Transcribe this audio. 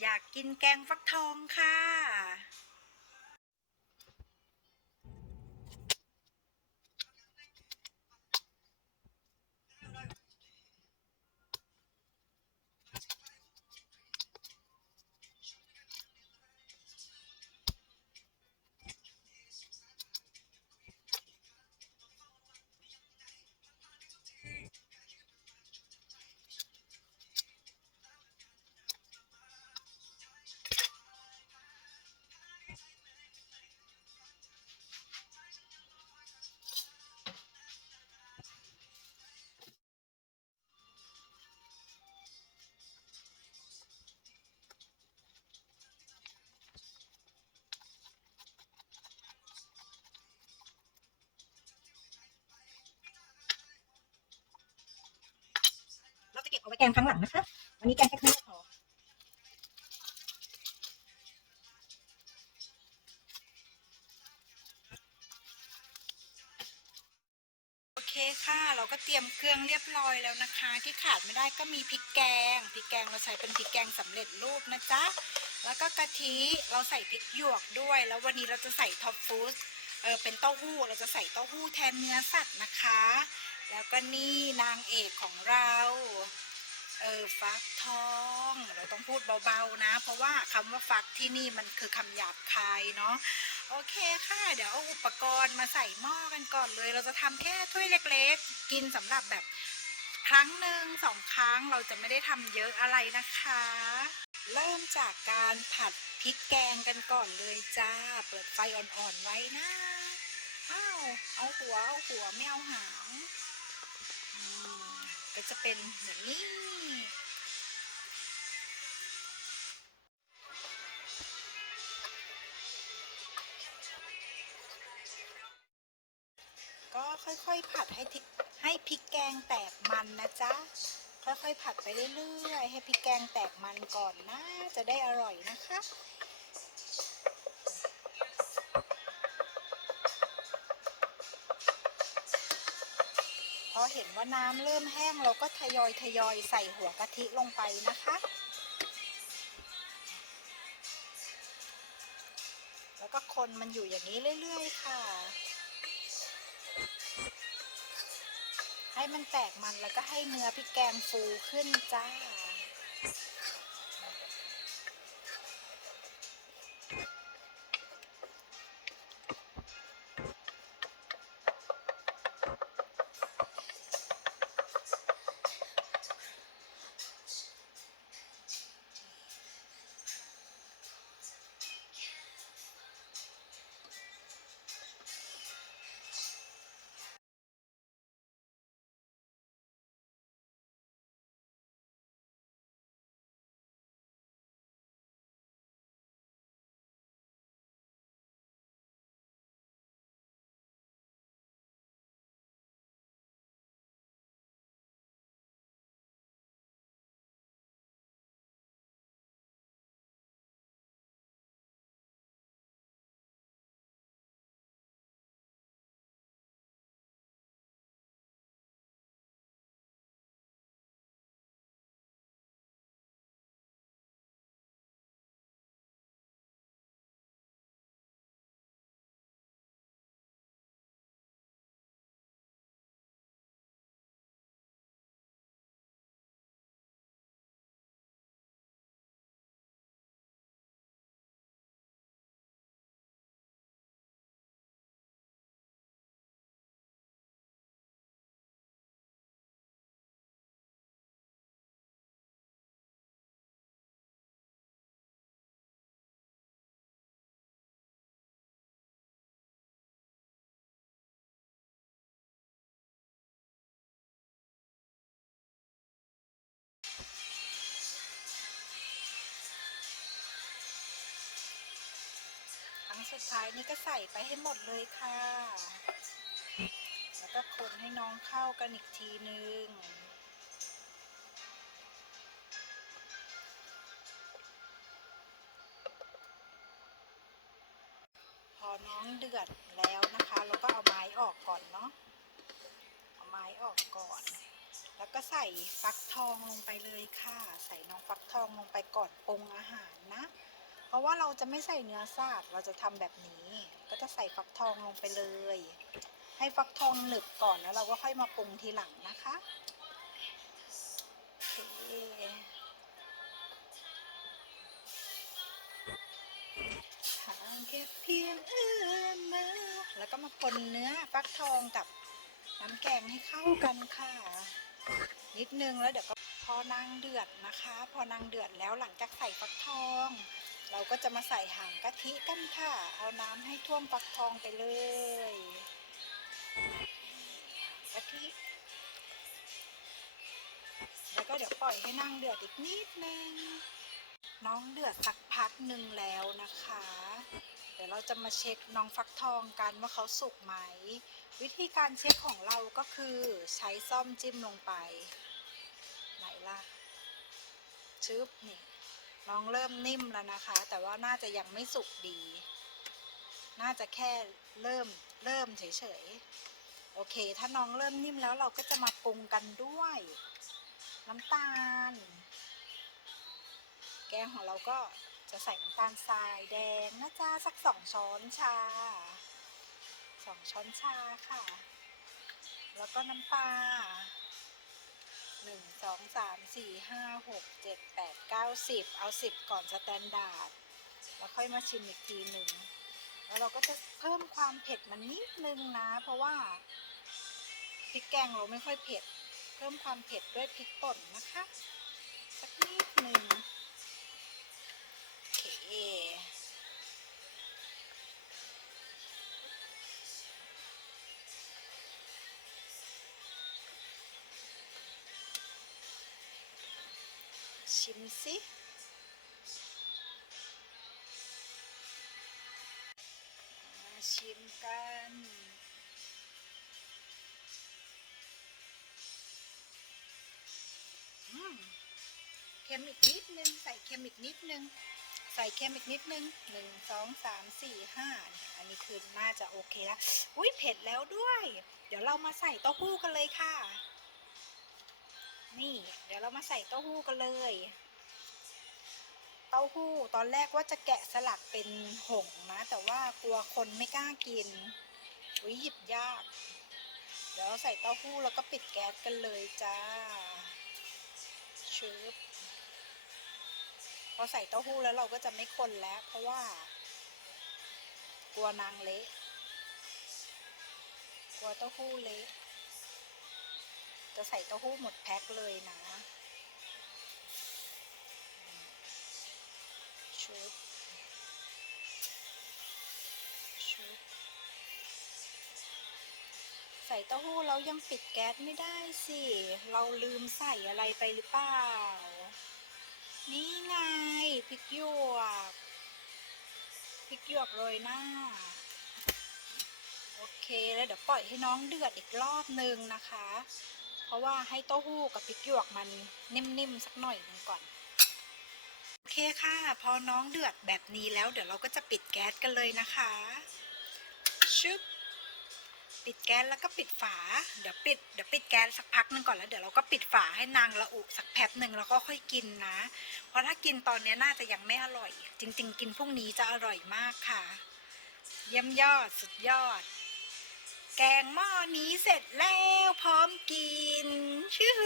อยากกินแกงฟักทองค่ะ ไว้แกงครั้งหลังนะคะ วันนี้แกงแค่ครึ่งพอโอเคค่ะเราก็เตรียมเครื่องเรียบร้อยแล้วนะคะ ที่ขาดไม่ได้ก็มีพริกแกงพริกแกงเราใช้เป็นพริกแกงสำเร็จรูปนะจ๊ะแล้วก็กะทิเราใส่พริกหยวกด้วย แล้ววันนี้เราจะใส่ท็อปฟูสเออเป็นเต้าหู้เราจะใส่เต้าหู้แทนเนื้อสัตว์นะคะ แล้วก็นี่นางเอกของเรา เออฟักทอง เราต้องพูดเบาๆนะ เพราะว่าคำว่าฟักที่นี่มันคือคำหยาบคายเนาะโอเคค่ะ เดี๋ยวเอาอุปกรณ์มาใส่หม้อกันก่อนเลย เราจะทำแค่ถ้วยเล็กๆ กินสำหรับแบบครั้งหนึ่งสองครั้งเราจะไม่ได้ทำเยอะอะไรนะคะ เริ่มจากการผัดพริกแกงกันก่อนเลยจ้า เปิดไฟอ่อนๆไว้นะอ้าวเอาหัวเอาหัวไม่เอาหาง ก็จะเป็นอย่างนี้ ก็ค่อยๆผัดให้ทิให้พริกแกงแตกมันนะจ๊ะ ค่อยๆผัดไปเรื่อยๆ ให้พริกแกงแตกมันก่อนนะ จะได้อร่อยนะคะ อเห็นว่าน้ำเริ่มแห้งเราก็ทยอยทยอยใส่หัวกะทิลงไปนะคะ แล้วก็คนมันอยู่อย่างนี้เรื่อย ๆ ค่ะ ให้มันแตกมันแล้วก็ให้เนื้อพริกแกงฟูขึ้นจ้า รั้งสุดท้ายนี่ก็ใส่ไปให้หมดเลยค่ะ แล้วก็คนให้น้องเข้ากันอีกทีนึงพอน้องเดือดแล้วนะคะ เราก็เอาไม้ออกก่อนเนาะ เอาไม้ออกก่อน แล้วก็ใส่ฟักทองลงไปเลยค่ะ ใส่น้องฟักทองลงไปก่อนปรุงอาหารนะ เพราะว่าเราจะไม่ใส่เนื้อสัตว์เราจะทำแบบนี้ ก็จะใส่ฟักทองลงไปเลย ให้ฟักทองหนึบก่อนแล้วเราก็ค่อยมาปรุงทีหลังนะคะโอเคทางแค่เพียงเอื้อมมือแล้วก็มาคนเนื้อฟักทองกับน้ำแกงให้เข้ากันค่ะ นิดนึงแล้วเดี๋ยวก็พอนางเดือดนะคะ พอนางเดือดแล้วหลังจากใส่ฟักทอง เราก็จะมาใส่หางกะทิกันค่ะ เอาน้ำให้ท่วมฟักทองไปเลยกะทิแล้วก็เดี๋ยวปล่อยให้นั่งเดือดอีกนิดนึง น้องเดือดสักพักหนึ่งแล้วนะคะ เดี๋ยวเราจะมาเช็คน้องฟักทองกันว่าเขาสุกไหม วิธีการเช็คของเราก็คือใช้ซ่อมจิ้มลงไป ไหนล่ะชึบนี่ น้องเริ่มนิ่มแล้วนะคะ แต่ว่าน่าจะยังไม่สุกดี น่าจะแค่เริ่มเริ่มเฉยๆ โอเค ถ้าน้องเริ่มนิ่มแล้วเราก็จะมาปรุงกันด้วย น้ำตาล แกงของเราก็จะใส่น้ำตาลทรายแดงนะจ๊ะสักสองช้อนชาสองช้อนชาค่ะ แล้วก็น้ำปลา หนึ่งสองสามสี่ห้าหกเจ็ดแปดเก้าสิบเอาสิบก่อนสแตนดาร์ดแล้วค่อยมาชิมอีกทีหนึ่งแล้วเราก็จะเพิ่มความเผ็ดมันนิดนึงนะ เพราะว่าพริกแกงเราไม่ค่อยเผ็ด เพิ่มความเผ็ดด้วยพริกป่นนะคะ สักนิดหนึ่ง ชิมสิมาชิมกันอืมเค็มอีกนิดนึง ใส่เค็มอีกนิดนึง ใส่เค็มอีกนิดนึงหนึ่งสองสามสี่ห้าเนี่ยอันนี้คือน่าจะโอเคแล้ว อุ้ยเผ็ดแล้วด้วย เดี๋ยวเรามาใส่เต้าหู้กันเลยค่ะ นี่ เดี๋ยวเรามาใส่เต้าหู้กันเลย เต้าหู้ตอนแรกว่าจะแกะสลักเป็นหงนะ แต่ว่ากลัวคนไม่กล้ากินอุ้ยหยิบยาก เดี๋ยวเราใส่เต้าหู้แล้วก็ปิดแก๊สกันเลยจ้าชึบพอใส่เต้าหู้แล้วเราก็จะไม่คนแล้ว เพราะว่า กลัวนางเละกลัวเต้าหู้เละ จะใส่เต้าหู้หมดแพ็คเลยนะชุบชุบใส่เต้าหู้แล้วยังปิดแก๊สไม่ได้สิ เราลืมใส่อะไรไปหรือเปล่า นี่ไงพริกหยวกพริกหยวกโรยหน้าโอเค แล้วเดี๋ยวปล่อยให้น้องเดือดอีกรอบนึงนะคะ เพราะว่าให้เต้าหู้กับพริกหยวกมันนิ่มๆสักหน่อยหนึงก่อน โอเคค่ะ พอน้องเดือดแบบนี้แล้วเดี๋ยวเราก็จะปิดแก๊สกันเลยนะคะชึบปิดแก๊สแล้วก็ปิดฝา เดี๋ยวปิดเดี๋ยวปิดแก๊สสักพักหนึ่งก่อนแล้วเดี๋ยวเราก็ปิดฝาให้นางละอุสักแป๊บหนึ่งแล้วก็ค่อยกินนะ เพราะถ้ากินตอนนี้น่าจะยังไม่อร่อย จริง ๆ กินพรุ่งนี้จะอร่อยมากค่ะ เยี่ยมยอดสุดยอด แกงหม้อนี้เสร็จแล้วพร้อมกินชื่อ